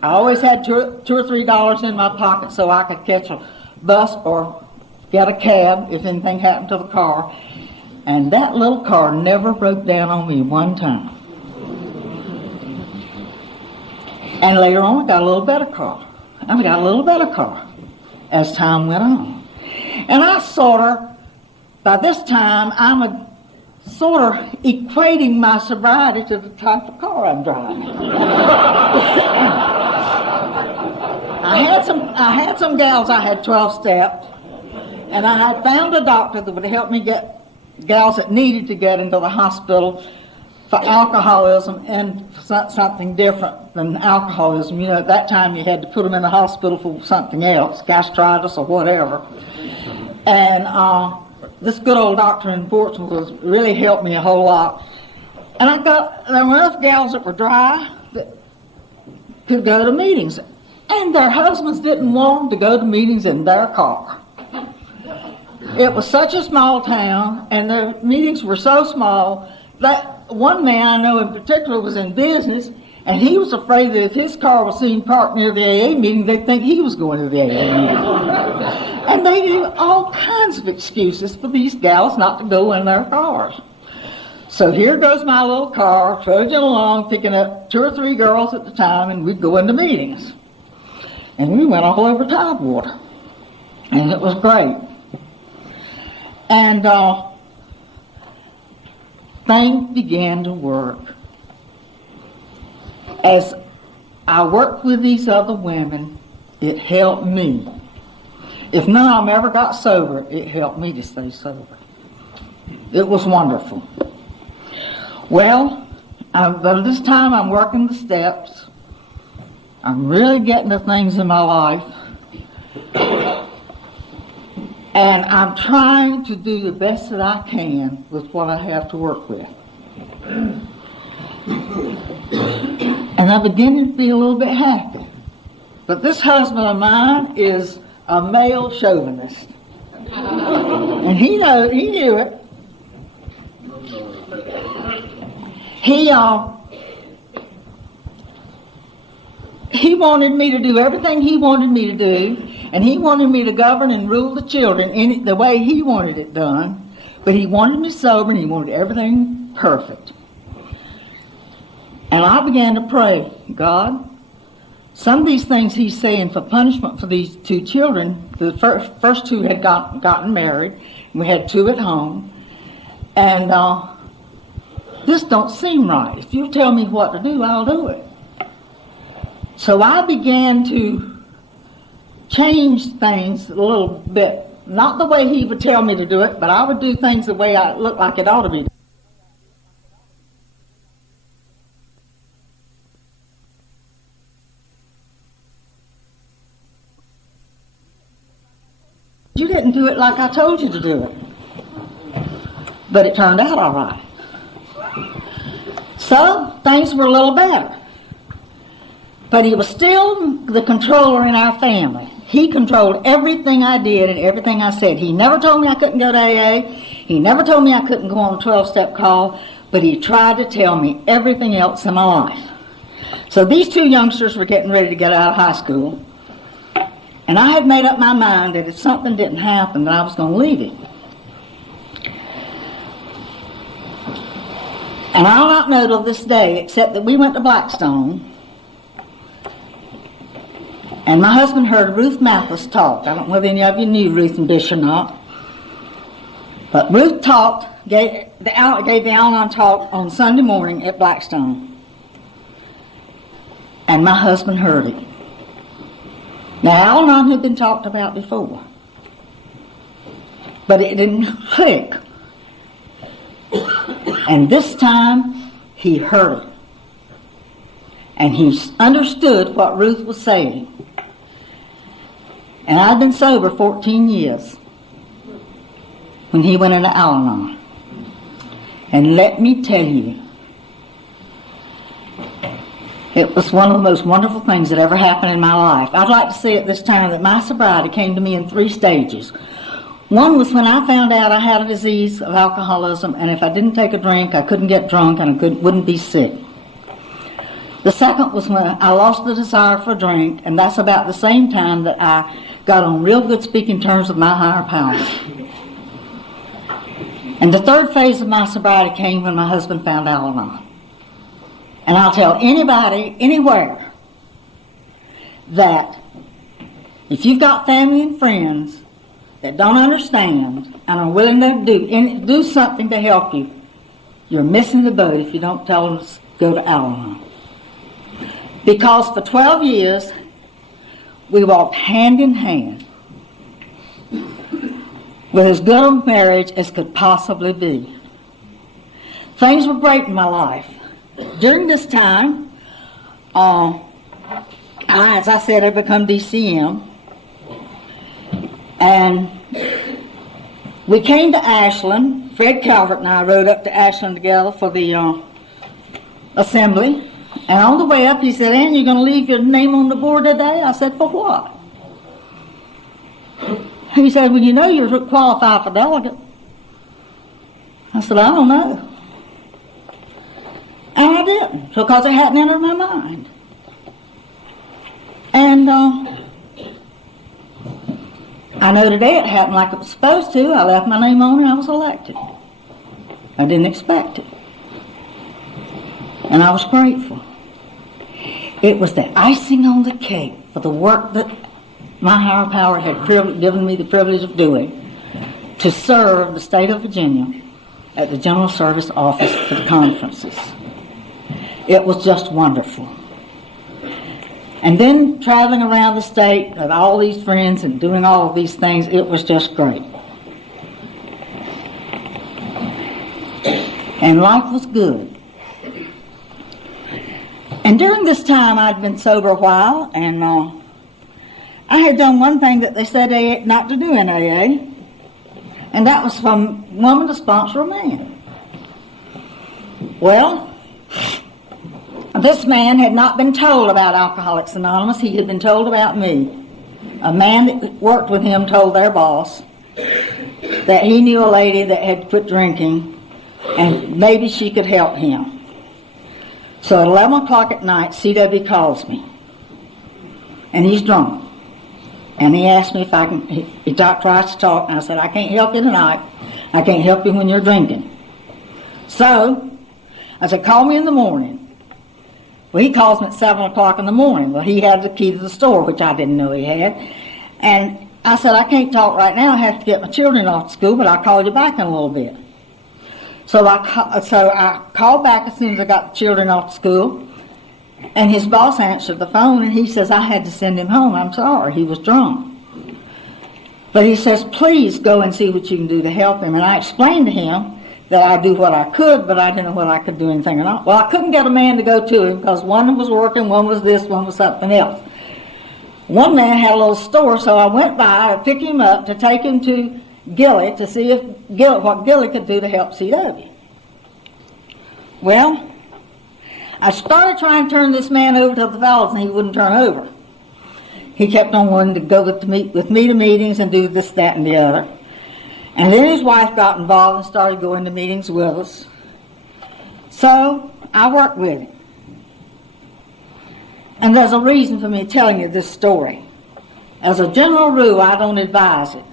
always had $2 or $3 in my pocket so I could catch a bus or get a cab if anything happened to the car. And that little car never broke down on me one time. And later on I got a little better car. I got a little better car as time went on. And I by this time, I'm sort of equating my sobriety to the type of car I'm driving. I had some gals, I had 12 steps, and I had found a doctor that would help me get gals that needed to get into the hospital for alcoholism and something different than alcoholism. You know, at that time you had to put them in the hospital for something else, gastritis or whatever. And this good old doctor in Portsmouth really helped me a whole lot. And there were enough gals that were dry that could go to meetings. And their husbands didn't want them to go to meetings in their car. It was such a small town, and the meetings were so small that one man I know in particular was in business, and he was afraid that if his car was seen parked near the AA meeting, they'd think he was going to the AA meeting. And they gave all kinds of excuses for these gals not to go in their cars. So here goes my little car, trudging along, picking up 2 or 3 girls at the time, and we'd go into meetings. And we went all over Tidewater. And it was great. And things began to work. As I worked with these other women, it helped me. If none of them ever got sober, it helped me to stay sober. It was wonderful. Well, by this time I'm working the steps. I'm really getting the things in my life. And I'm trying to do the best that I can with what I have to work with. And I'm beginning to be a little bit happy. But this husband of mine is a male chauvinist. And he knew it. He wanted me to do everything he wanted me to do, and he wanted me to govern and rule the children the way he wanted it done, but he wanted me sober and he wanted everything perfect. And I began to pray, God, some of these things he's saying for punishment for these 2 children, the first 2 had gotten married, and we had 2 at home, and this don't seem right. If you tell me what to do, I'll do it. So I began to change things a little bit. Not the way he would tell me to do it, but I would do things the way I looked like it ought to be done. do it like I told you to do it. But it turned out all right. So things were a little better. But he was still the controller in our family. He controlled everything I did and everything I said. He never told me I couldn't go to AA. He never told me I couldn't go on a 12-step call, but he tried to tell me everything else in my life. So these two youngsters were getting ready to get out of high school, and I had made up my mind that if something didn't happen, that I was going to leave him. And I'll not know till this day, except that we went to Blackstone, and my husband heard Ruth Mathis talk. I don't know if any of you knew Ruth and Bish or not. But Ruth talked, gave the Al-Anon talk on Sunday morning at Blackstone. And my husband heard it. Now, Al-Anon had been talked about before. But it didn't click. And this time, he heard it. And he understood what Ruth was saying. And I'd been sober 14 years when he went into Al-Anon. And let me tell you, it was one of the most wonderful things that ever happened in my life. I'd like to say at this time that my sobriety came to me in 3 stages. One was when I found out I had a disease of alcoholism, and if I didn't take a drink, I couldn't get drunk and I wouldn't be sick. The second was when I lost the desire for a drink, and that's about the same time that I got on real good speaking terms with my higher power. And the third phase of my sobriety came when my husband found Al-Anon. And I'll tell anybody, anywhere, that if you've got family and friends that don't understand and are willing to do something to help you, you're missing the boat if you don't tell them to go to Al-Anon. Because for 12 years, we walked hand in hand with as good a marriage as could possibly be. Things were great in my life. During this time, as I said, I'd become DCM. And we came to Ashland. Fred Calvert and I rode up to Ashland together for the assembly. And on the way up, he said, "Ann, you're going to leave your name on the board today?" I said, "For what?" He said, "Well, you know you're qualified for delegate." I said, "I don't know." And I didn't, because it hadn't entered my mind. And I know today it happened like it was supposed to. I left my name on and I was elected. I didn't expect it. And I was grateful. It was the icing on the cake for the work that my higher power had given me the privilege of doing, to serve the state of Virginia at the General Service Office for the conferences. It was just wonderful. And then traveling around the state with all these friends and doing all of these things, it was just great. And life was good. And during this time, I'd been sober a while, and I had done one thing that they said not to do in AA, and that was from a woman to sponsor a man. Well, this man had not been told about Alcoholics Anonymous. He had been told about me. A man that worked with him told their boss that he knew a lady that had quit drinking, and maybe she could help him. So at 11 o'clock at night, CW calls me, and he's drunk. And he asked me if I can, he tries to talk, and I said, "I can't help you tonight. I can't help you when you're drinking." So I said, "Call me in the morning." Well, he calls me at 7 o'clock in the morning. Well, he had the key to the store, which I didn't know he had. And I said, "I can't talk right now. I have to get my children off to school, but I'll call you back in a little bit." So I called back as soon as I got the children off to school, and his boss answered the phone, and he says, "I had to send him home. I'm sorry, he was drunk." But he says, "Please go and see what you can do to help him." And I explained to him that I'd do what I could, but I didn't know whether I could do anything or not. Well, I couldn't get a man to go to him because one was working, one was this, one was something else. One man had a little store, so I went by to pick him up to take him to Gilly to see what Gilly could do to help CW. Well, I started trying to turn this man over to the fellows, and he wouldn't turn over. He kept on wanting to go with me to meetings and do this, that, and the other. And then his wife got involved and started going to meetings with us. So I worked with him. And there's a reason for me telling you this story. As a general rule, I don't advise it.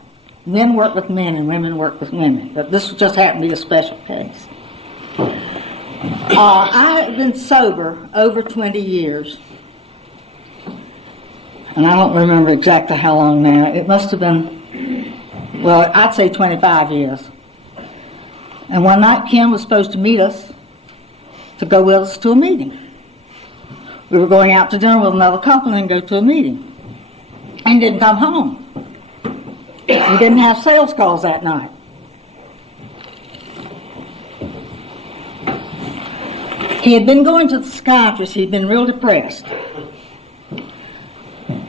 Men work with men and women work with women. But this just happened to be a special case. I have been sober over 20 years. And I don't remember exactly how long now. It must have been, well, I'd say 25 years. And one night Kim was supposed to meet us to go with us to a meeting. We were going out to dinner with another couple and go to a meeting. And didn't come home. We didn't have sales calls that night. He had been going to the psychiatrist. He'd been real depressed.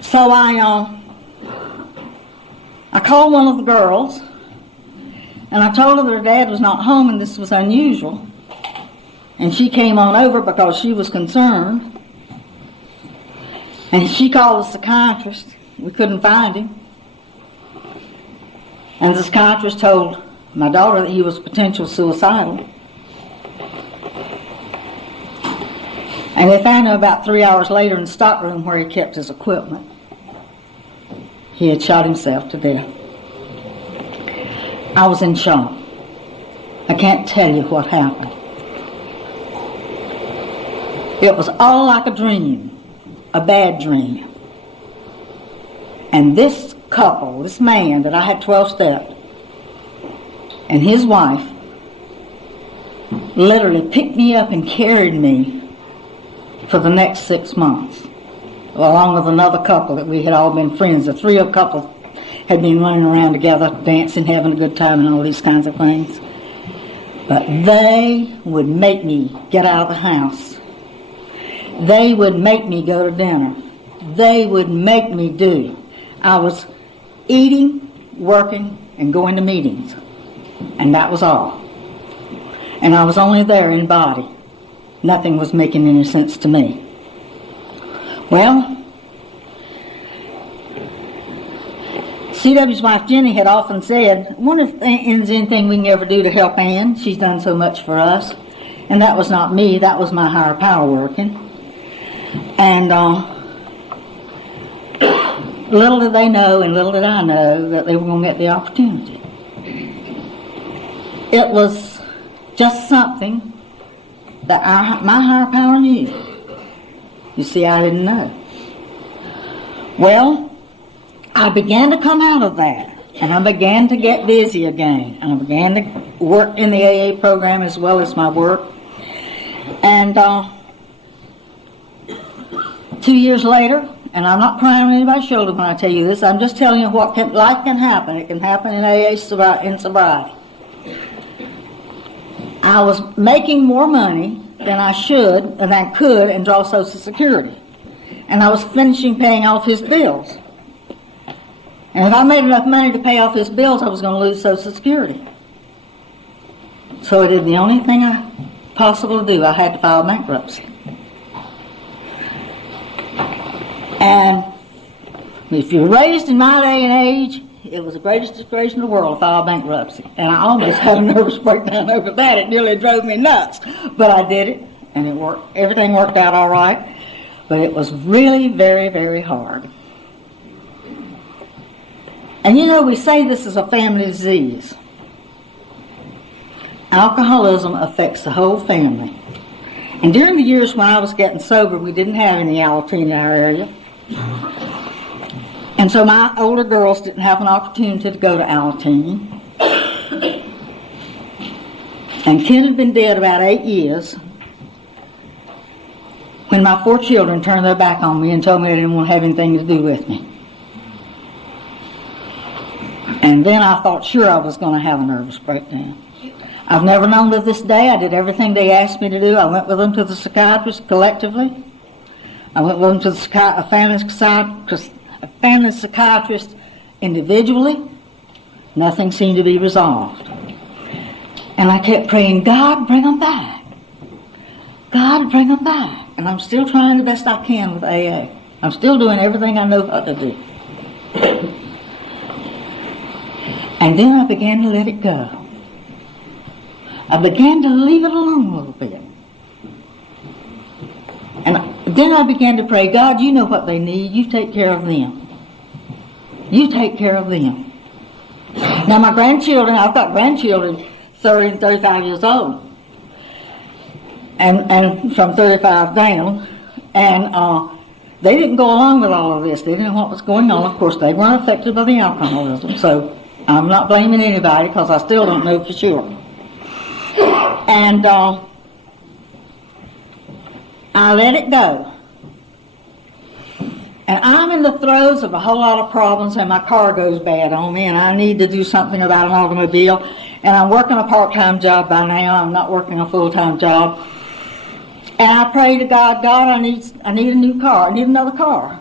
So I called one of the girls, and I told her her dad was not home and this was unusual. And she came on over because she was concerned. And she called the psychiatrist. We couldn't find him. And the psychiatrist told my daughter that he was potential suicidal. And they found him about 3 hours later in the stockroom where he kept his equipment. He had shot himself to death. I was in shock. I can't tell you what happened. It was all like a dream, a bad dream. And this couple, this man that I had 12 stepped, and his wife literally picked me up and carried me for the next 6 months, along with another couple that we had all been friends. The three of couples had been running around together, dancing, having a good time, and all these kinds of things. But they would make me get out of the house. They would make me go to dinner. They would make me do. I was eating, working, and going to meetings. And that was all. And I was only there in body. Nothing was making any sense to me. Well, C.W.'s wife Jenny had often said, I wonder if there's anything we can ever do to help Ann. She's done so much for us. And that was not me. That was my higher power working. And little did they know, and little did I know, that they were going to get the opportunity. It was just something that my higher power knew. You see, I didn't know. Well, I began to come out of that, and I began to get busy again, and I began to work in the AA program as well as my work. And 2 years later, and I'm not crying on anybody's shoulder when I tell you this, I'm just telling you what life can happen. It can happen in AA in sobriety. I was making more money than I should, and I could, and draw Social Security. And I was finishing paying off his bills. And if I made enough money to pay off his bills, I was going to lose Social Security. So I did the only thing possible to do. I had to file bankruptcy. And if you're raised in my day and age, it was the greatest disgrace in the world to file bankruptcy. And I almost had a nervous breakdown over that. It nearly drove me nuts. But I did it, and it worked. Everything worked out all right. But it was really very, very hard. And you know, we say this is a family disease. Alcoholism affects the whole family. And during the years when I was getting sober, we didn't have any Alateen in our area. And so my older girls didn't have an opportunity to go to Alateen. And Ken had been dead about 8 years when my 4 children turned their back on me and told me they didn't want to have anything to do with me. And then I thought sure I was going to have a nervous breakdown. I've never known to this day. I did everything they asked me to do. I went with them to the psychiatrist collectively. I went with them to the family family psychiatrist individually. Nothing seemed to be resolved. And I kept praying, God, bring them back. God, bring them back. And I'm still trying the best I can with AA. I'm still doing everything I know how to do. And then I began to let it go. I began to leave it alone a little bit. And then I began to pray, God, you know what they need. You take care of them. You take care of them. Now my grandchildren, I've got grandchildren 30 and 35 years old. And from 35 down. And they didn't go along with all of this. They didn't know what was going on. Of course, they weren't affected by the alcoholism. So I'm not blaming anybody because I still don't know for sure. And I let it go. And I'm in the throes of a whole lot of problems, and my car goes bad on me, and I need to do something about an automobile. And I'm working a part-time job by now. I'm not working a full-time job. And I pray to God, God, I need a new car. I need another car.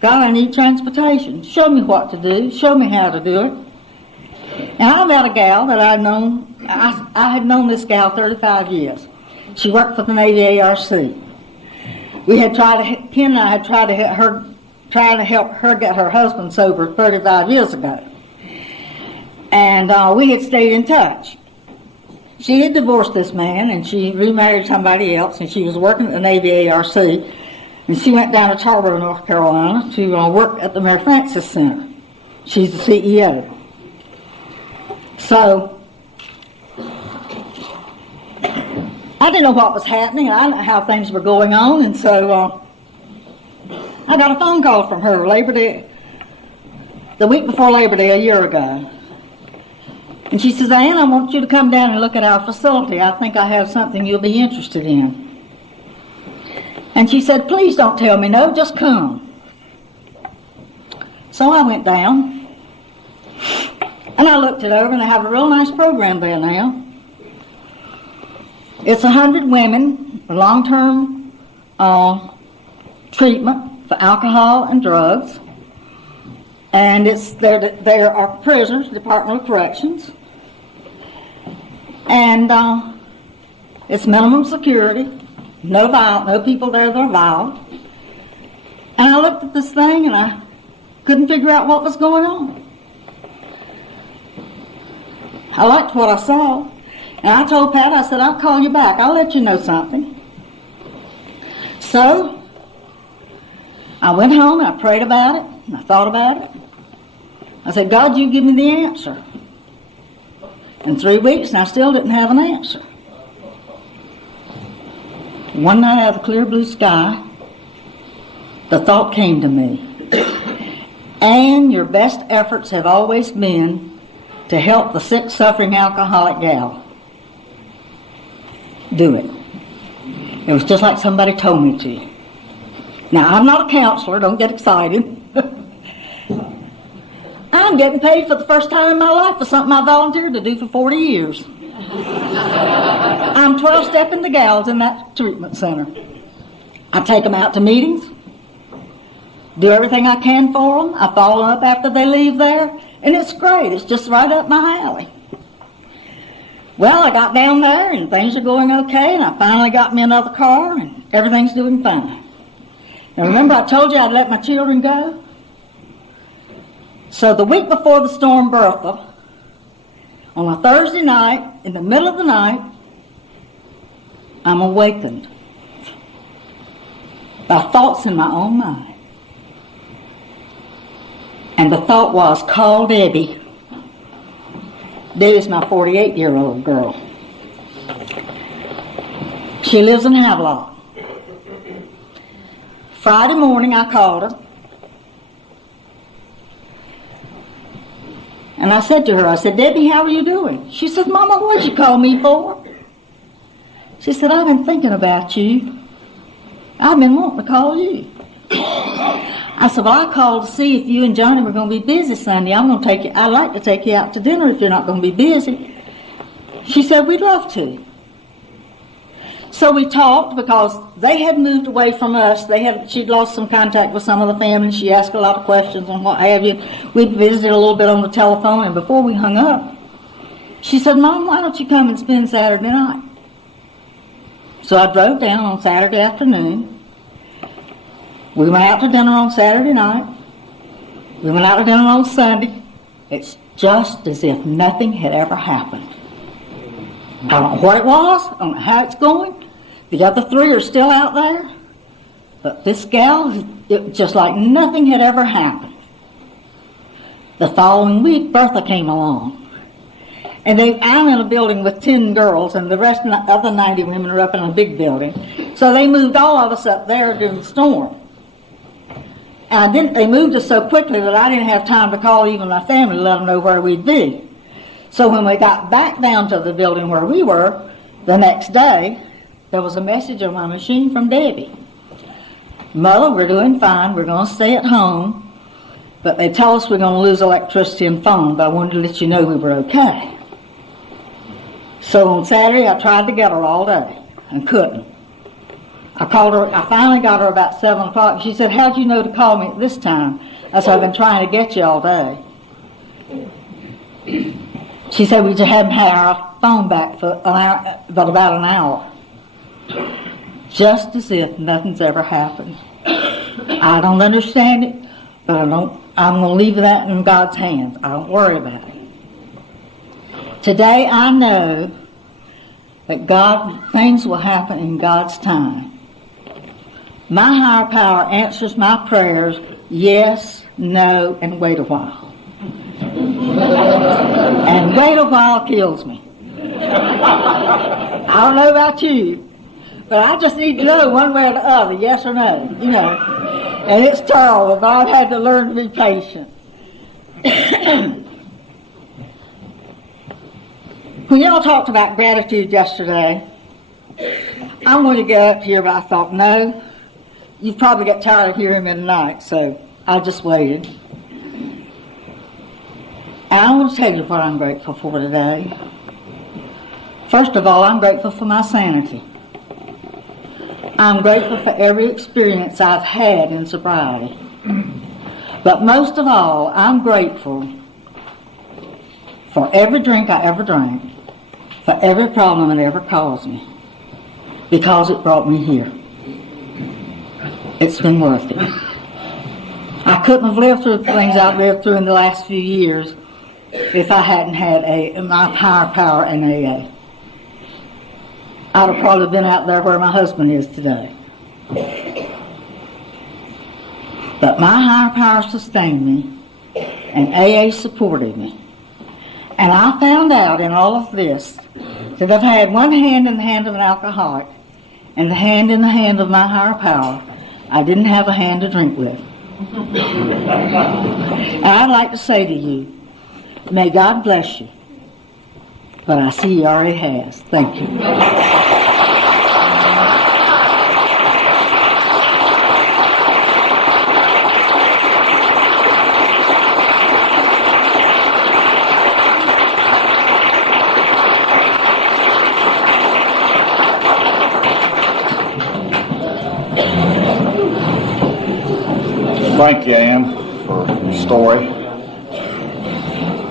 God, I need transportation. Show me what to do. Show me how to do it. And I met a gal that I'd known. I had known this gal 35 years. She worked for the Navy ARC. We had Ken and I had tried to help her get her husband sober 35 years ago. And we had stayed in touch. She had divorced this man, and she remarried somebody else, and she was working at the Navy ARC, and she went down to Tarboro, North Carolina, to work at the Mary Frances Center. She's the CEO. So, I didn't know what was happening, and I didn't know how things were going on, and so I got a phone call from her Labor Day, the week before Labor Day, a year ago. And she says, Ann, I want you to come down and look at our facility. I think I have something you'll be interested in. And she said, please don't tell me no, just come. So I went down, and I looked it over, and they have a real nice program there now. It's 100 women for long-term treatment for alcohol and drugs. And there are prisoners, Department of Corrections. And it's minimum security, no people there that are violent. And I looked at this thing and I couldn't figure out what was going on. I liked what I saw. And I told Pat, I said, I'll call you back. I'll let you know something. So I went home and I prayed about it and I thought about it. I said, God, you give me the answer. In 3 weeks, and I still didn't have an answer. One night out of the clear blue sky, the thought came to me, and your best efforts have always been to help the sick, suffering alcoholic gal. Do it. It was just like somebody told me to. Now, I'm not a counselor, don't get excited. I'm getting paid for the first time in my life for something I volunteered to do for 40 years. I'm 12-stepping the gals in that treatment center. I take them out to meetings, do everything I can for them. I follow up after they leave there, and it's great. It's just right up my alley. Well, I got down there, and things are going okay, and I finally got me another car, and everything's doing fine. Now, remember I told you I'd let my children go? So the week before the storm Bertha, on a Thursday night, in the middle of the night, I'm awakened by thoughts in my own mind. And the thought was, call Debbie. Debbie's my 48-year-old girl. She lives in Havelock. Friday morning I called her. And I said to her, I said, Debbie, how are you doing? She said, Mama, what'd you call me for? She said, I've been thinking about you. I've been wanting to call you. I said, well, I called to see if you and Johnny were going to be busy Sunday. I'd like to take you out to dinner if you're not going to be busy. She said, we'd love to. So we talked because they had moved away from us. She'd lost some contact with some of the family. She asked a lot of questions and what have you. We visited a little bit on the telephone, and before we hung up, she said, "Mom, why don't you come and spend Saturday night?" So I drove down on Saturday afternoon. We went out to dinner on Saturday night. We went out to dinner on Sunday. It's just as if nothing had ever happened. I don't know what it was. I don't know how it's going. The other three are still out there. But this gal, it just like nothing had ever happened. The following week, Bertha came along. And I'm in a building with 10 girls, and the rest of the other 90 women are up in a big building. So they moved all of us up there during the storm. And they moved us so quickly that I didn't have time to call even my family to let them know where we'd be. So when we got back down to the building where we were the next day, there was a message on my machine from Debbie. "Mother, we're doing fine. We're going to stay at home. But they tell us we're going to lose electricity and phone, but I wanted to let you know we were okay." So on Saturday, I tried to get her all day and couldn't. I called her. I finally got her about 7 o'clock. She said, "How'd you know to call me at this time?" I said, "I've been trying to get you all day." She said, "We just haven't had our phone back for about an hour." Just as if nothing's ever happened. I don't understand it, but I'm going to leave that in God's hands. I don't worry about it. Today I know that things will happen in God's time. My higher power answers my prayers, yes, no, and wait a while. And wait a while kills me. I don't know about you, but I just need to know one way or the other, yes or no, And it's terrible, but I've had to learn to be patient. When y'all talked about gratitude yesterday, I'm going to get up here, but I thought, no, you've probably got tired of hearing me tonight, so I just waited. And I want to tell you what I'm grateful for today. First of all, I'm grateful for my sanity. I'm grateful for every experience I've had in sobriety. But most of all, I'm grateful for every drink I ever drank, for every problem it ever caused me, because it brought me here. It's been worth it. I couldn't have lived through the things I've lived through in the last few years if I hadn't had my higher power and AA. I'd have probably been out there where my husband is today. But my higher power sustained me, and AA supported me. And I found out in all of this that I've had one hand in the hand of an alcoholic and the hand in the hand of my higher power. I didn't have a hand to drink with. And I'd like to say to you, may God bless you. But I see He already has. Thank you. Thank you, Ann, for your story.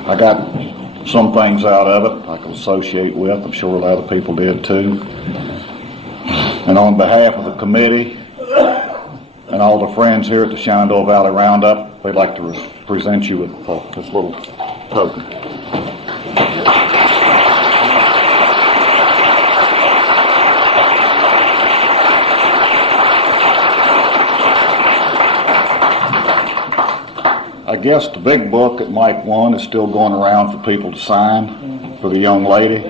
I got some things out of it I can associate with. I'm sure other people did too. And on behalf of the committee and all the friends here at the Shenandoah Valley Roundup, we'd like to present you with this little token. I guess the big book at Mike 1 is still going around for people to sign for the young lady.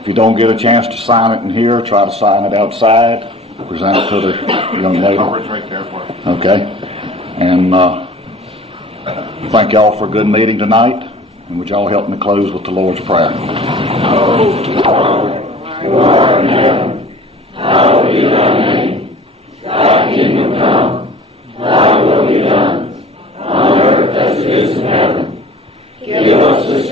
If you don't get a chance to sign it in here, try to sign it outside. Present it to the young lady. It's right there for you. Okay. And thank y'all for a good meeting tonight. And would y'all help me close with the Lord's Prayer? Who art in heaven, hallowed be thy name. Thy kingdom come, thy will be done, on earth as it is in heaven. Give us this